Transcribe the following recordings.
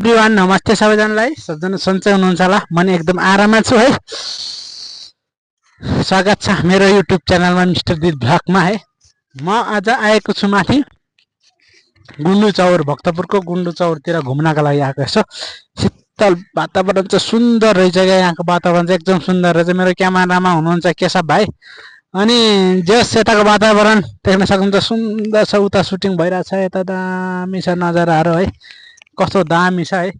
Everyone नमस्ते सबैजनालाई सबजना सन्चै हुनुहुन्छ होला म नि एकदम आराममा छु है। स्वागत छ मेरो युट्युब च्यानलमा मिस्टर दिद भ्लगमा है। म आज आएको छु माथि गुन्डु चौर भक्तपुरको गुन्डु चौरतिर घुम्नका लागि आएको छु। शीतल वातावरण चाहिँ सुन्दर रहेछ क्या, यहाँको वातावरण चाहिँ एकदम सुन्दर रहेछ। मेरो क्यामेरामा हुनुहुन्छ केशव भाइ अनि जस यताको वातावरण देख्न सक्नुहुन्छ सुन्दर छ। उता सुटिङ भइरहेछ, यता दामी छ नजाराहरू है, कस्तो दामी छ है।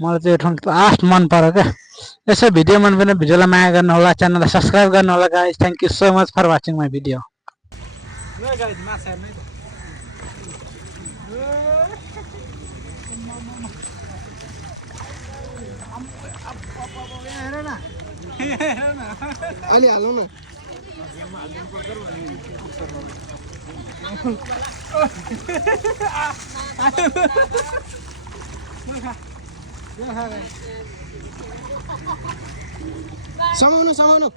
मलाई चाहिँ यो ठाउँ लास्ट मन पर्यो क्या। यसो भिडियो मन पर्ने भिडियोलाई माया गर्नु होला, च्यानललाई सब्सक्राइब गर्नु होला guys. Thank you so much for watching my video. अलि हालौँ न। समाउनु समाउनु।